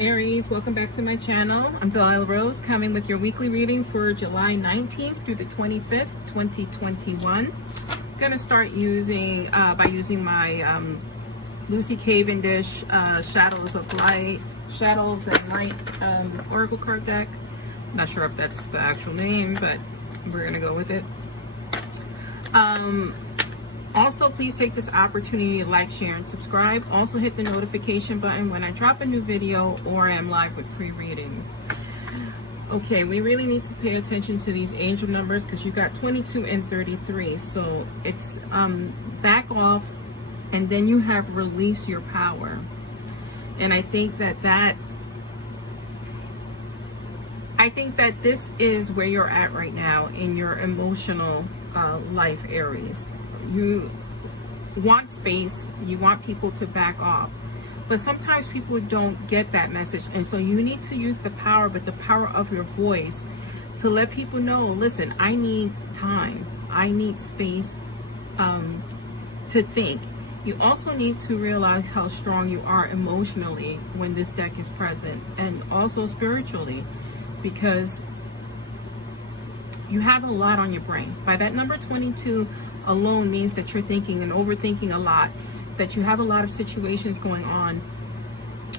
Aries, welcome back to my channel. I'm Delilah Rose, coming with your weekly reading for July 19th through the 25th, 2021. I'm gonna start using by using my Lucy Cavendish Shadows and Light Oracle card deck. Not sure if that's the actual name, but we're gonna go with it. Also, please take this opportunity to like, share, and subscribe. Also, hit the notification button when I drop a new video or am live with free readings. Okay, we really need to pay attention to these angel numbers because you got 22 and 33. So it's back off, and then you have release your power. And I think that this is where you're at right now in your emotional life, Aries. You want space, you want people to back off, but sometimes people don't get that message, and so you need to use the power, but the power of your voice, to let people know, listen, I need time, I need space to think. You also need to realize how strong you are emotionally when this deck is present, and also spiritually, because you have a lot on your brain. By that number 22 alone means that you're thinking and overthinking a lot, that you have a lot of situations going on,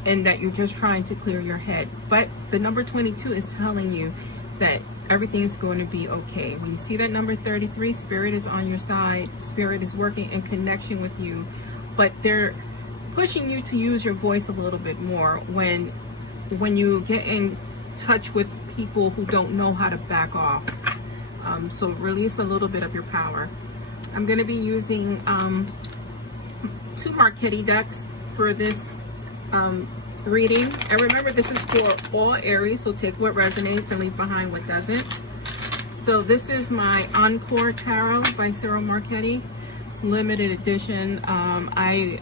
and that you're just trying to clear your head. But the number 22 is telling you that everything is going to be okay. When you see that number 33, Spirit is on your side. Spirit is working in connection with you, but they're pushing you to use your voice a little bit more when you get in touch with people who don't know how to back off. So release a little bit of your power. I'm going to be using 2 Marquetti decks for this reading. And remember, this is for all Aries, so take what resonates and leave behind what doesn't. So this is my Encore Tarot by Cyril Marchetti. It's limited edition. I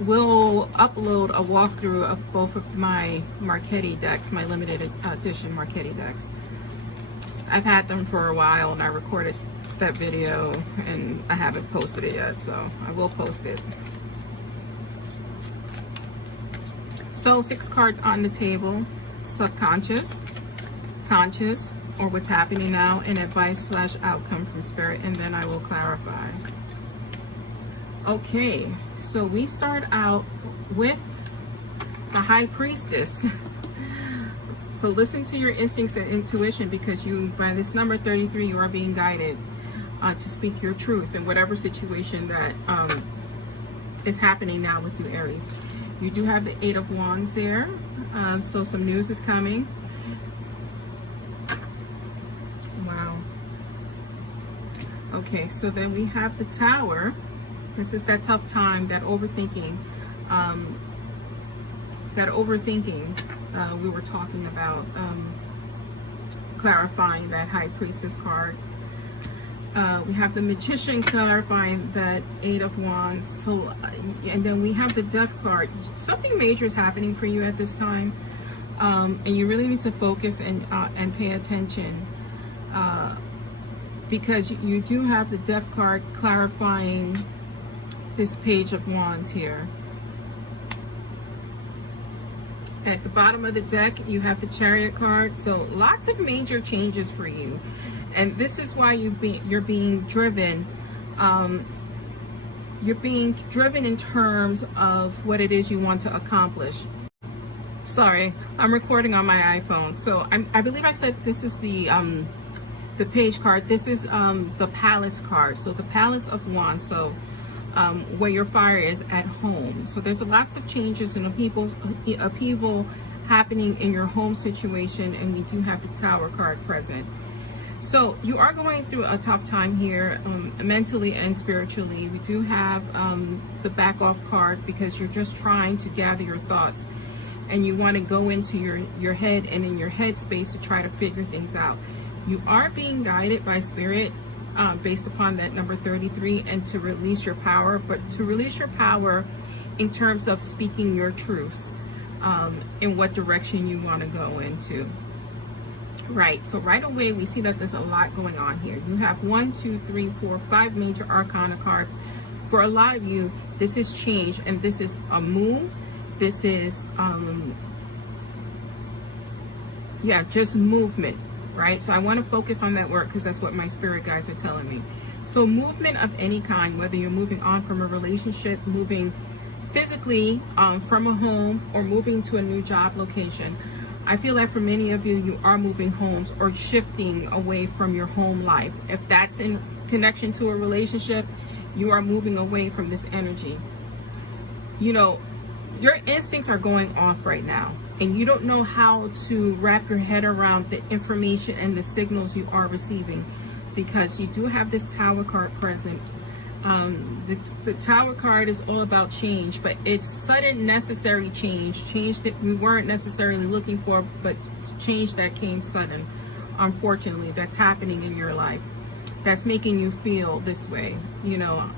will upload a walkthrough of both of my Marchetti decks, my limited edition Marchetti decks. I've had them for a while, and I recorded that video and I haven't posted it yet, so I will post it. So 6 cards on the table: subconscious, conscious, or what's happening now, and advice/outcome from Spirit, and then I will clarify. Okay, so we start out with the High Priestess. So listen to your instincts and intuition, because you, by this number 33, you are being guided to speak your truth in whatever situation that is happening now with you, Aries. You do have the 8 of Wands there, so some news is coming. Wow. Okay, so then we have the Tower. This is that tough time, that overthinking, we were talking about, clarifying that High Priestess card. We have the Magician clarifying that 8 of Wands. So, and then we have the Death card. Something major is happening for you at this time, and you really need to focus and pay attention, because you do have the Death card clarifying this Page of Wands here. At the bottom of the deck, you have the Chariot card. So lots of major changes for you. And this is why you're being driven. You're being driven in terms of what it is you want to accomplish. Sorry, I'm recording on my iPhone. So I believe I said this is the Page card. This is the Palace card. So the Palace of Wands. So where your fire is at home. So there's lots of changes and upheaval happening in your home situation, and we do have the Tower card present. So you are going through a tough time here, mentally and spiritually. We do have the back off card, because you're just trying to gather your thoughts, and you want to go into your head and in your head space to try to figure things out. You are being guided by Spirit, based upon that number 33, and to release your power, but to release your power in terms of speaking your truths, in what direction you want to go into. Right, so right away we see that there's a lot going on here. You have 1, 2, 3, 4, 5 major arcana cards. For a lot of you, this is change, and this is a move. This is Yeah, just movement, right? So I want to focus on that word because that's what my spirit guides are telling me. So movement of any kind, whether you're moving on from a relationship, moving physically from a home, or moving to a new job location. I feel that for many of you, you are moving homes or shifting away from your home life. If that's in connection to a relationship, you are moving away from this energy. You know, your instincts are going off right now, and you don't know how to wrap your head around the information and the signals you are receiving, because you do have this Tower card present. The Tower card is all about change, but it's sudden necessary change that we weren't necessarily looking for, but change that came sudden, unfortunately, that's happening in your life, that's making you feel this way. You know,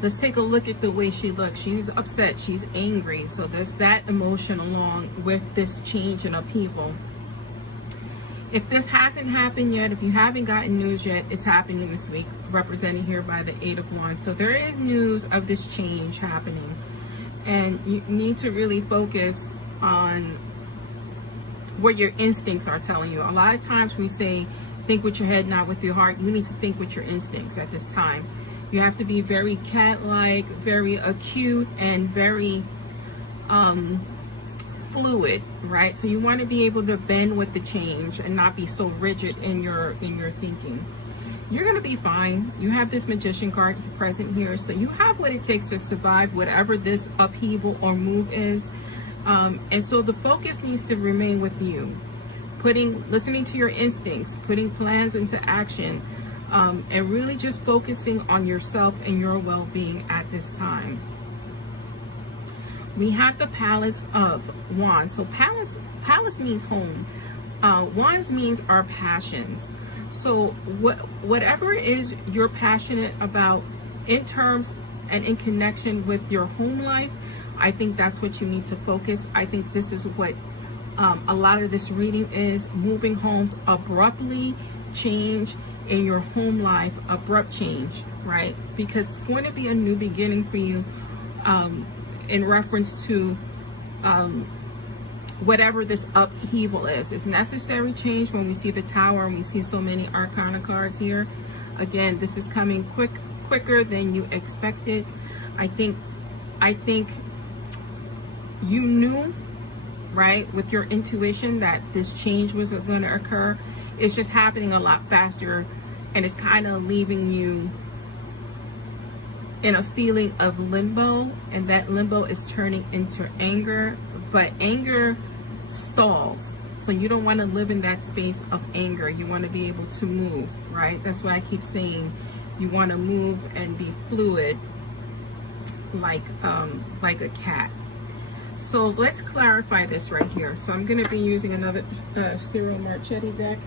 let's take a look at the way she looks. She's upset, she's angry, so there's that emotion along with this change and upheaval. If this hasn't happened yet, if you haven't gotten news yet, it's happening this week, represented here by the 8 of Wands. So there is news of this change happening, and you need to really focus on what your instincts are telling you. A lot of times we say, think with your head, not with your heart. You need to think with your instincts at this time. You have to be very cat-like, very acute, and very fluid, right? So you want to be able to bend with the change and not be so rigid in your thinking. You're going to be fine. You have this Magician card present here, so you have what it takes to survive whatever this upheaval or move is. And so the focus needs to remain with you, listening to your instincts, putting plans into action, and really just focusing on yourself and your well-being at this time. We have the Palace of Wands. So palace means home. Wands means our passions. So whatever it is you're passionate about in terms and in connection with your home life, I think that's what you need to focus. I think this is what a lot of this reading is. Moving homes, abruptly change in your home life, abrupt change, right? Because it's going to be a new beginning for you. In reference to whatever this upheaval is. It's necessary change when we see the Tower and we see so many Arcana cards here. Again, this is coming quicker than you expected. I think you knew, right, with your intuition that this change was going to occur. It's just happening a lot faster, and it's kind of leaving you in a feeling of limbo, and that limbo is turning into anger, but anger stalls. So you don't want to live in that space of anger. You want to be able to move, right? That's why I keep saying you want to move and be fluid, like a cat. So let's clarify this right here. So I'm going to be using another Cyril Marchetti deck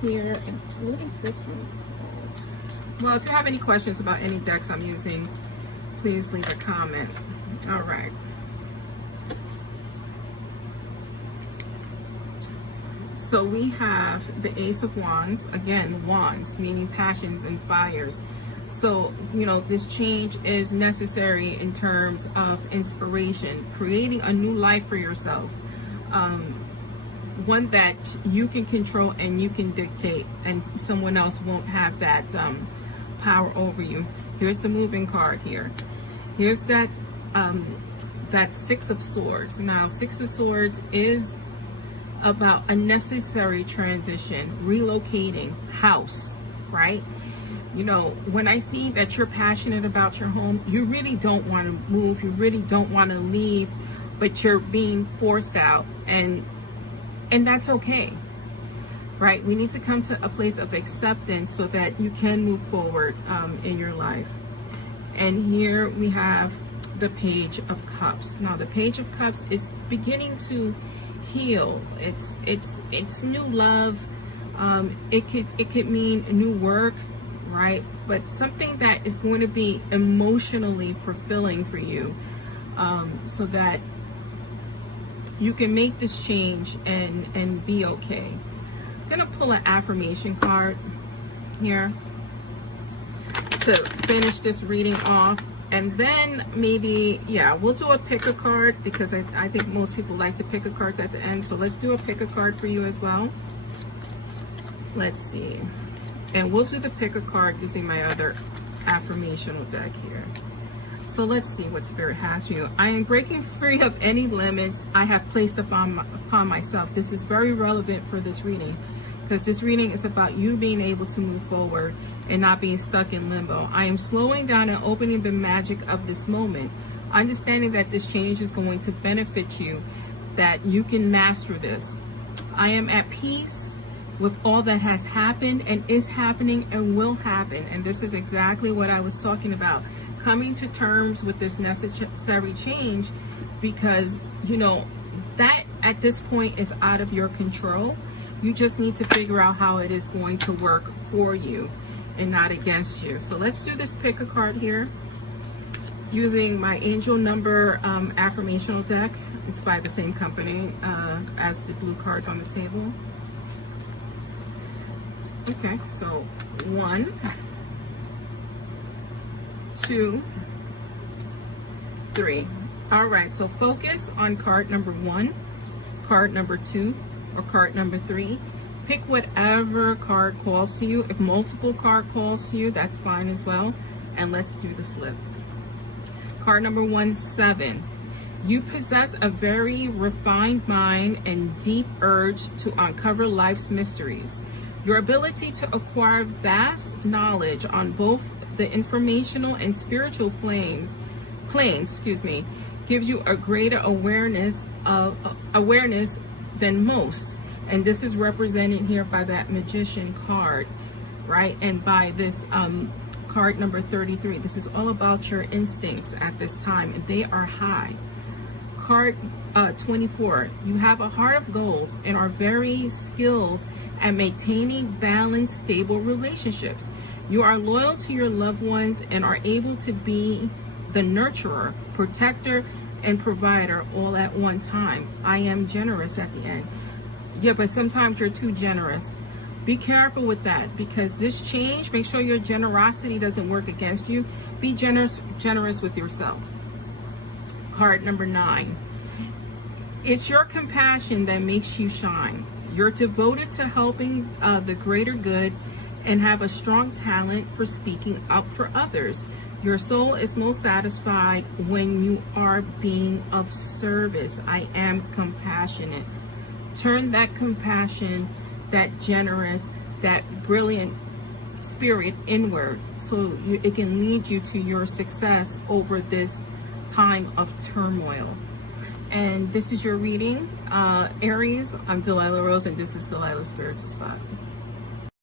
here. And what is this one? Well, if you have any questions about any decks I'm using, please leave a comment. All right. So we have the Ace of Wands. Again, wands, meaning passions and fires. So, you know, this change is necessary in terms of inspiration, creating a new life for yourself. One that you can control and you can dictate, and someone else won't have that power over you. Here's the Moving card here. Here's that that Six of Swords. Now, Six of Swords is about a necessary transition, relocating, house, right? You know, when I see that you're passionate about your home, you really don't want to move, you really don't want to leave, but you're being forced out, and that's okay, right? We need to come to a place of acceptance so that you can move forward in your life. And here we have the Page of Cups. Now, the Page of Cups is beginning to heal. It's new love. It could mean new work, right? But something that is going to be emotionally fulfilling for you, so that you can make this change and be okay. I'm gonna pull an affirmation card here to finish this reading off. And then maybe, yeah, we'll do a pick a card, because I think most people like to pick a cards at the end. So let's do a pick a card for you as well. Let's see. And we'll do the pick a card using my other affirmational deck here. So let's see what Spirit has for you. I am breaking free of any limits I have placed upon myself. This is very relevant for this reading, because this reading is about you being able to move forward and not being stuck in limbo. I am slowing down and opening the magic of this moment, understanding that this change is going to benefit you, that you can master this. I am at peace with all that has happened and is happening and will happen. And this is exactly what I was talking about. Coming to terms with this necessary change, because, you know, that at this point is out of your control. You just need to figure out how it is going to work for you and not against you. So let's do this pick a card here using my angel number affirmational deck. It's by the same company as the blue cards on the table. Okay, so 1, 2, 3. All right, so focus on card number 1, card number 2, or card number 3. Pick whatever card calls to you. If multiple card calls to you, that's fine as well. And let's do the flip. Card number 1, 7. You possess a very refined mind and deep urge to uncover life's mysteries. Your ability to acquire vast knowledge on both the informational and spiritual planes, gives you a greater awareness than most. And this is represented here by that Magician card, right? And by this card number 33. This is all about your instincts at this time, and they are high. Card 24. You have a heart of gold and are very skilled at maintaining balanced, stable relationships. You are loyal to your loved ones and are able to be the nurturer, protector, and provider all at one time. I am generous at the end. Yeah, but sometimes you're too generous. Be careful with that, because this change, make sure your generosity doesn't work against you. Be generous with yourself. Card number 9. It's your compassion that makes you shine. You're devoted to helping the greater good and have a strong talent for speaking up for others. Your soul is most satisfied when you are being of service. I am compassionate. Turn that compassion, that generous, that brilliant spirit inward, so it can lead you to your success over this time of turmoil. And this is your reading, Aries. I'm Delilah Rose, and this is Delilah's Spiritual Spot.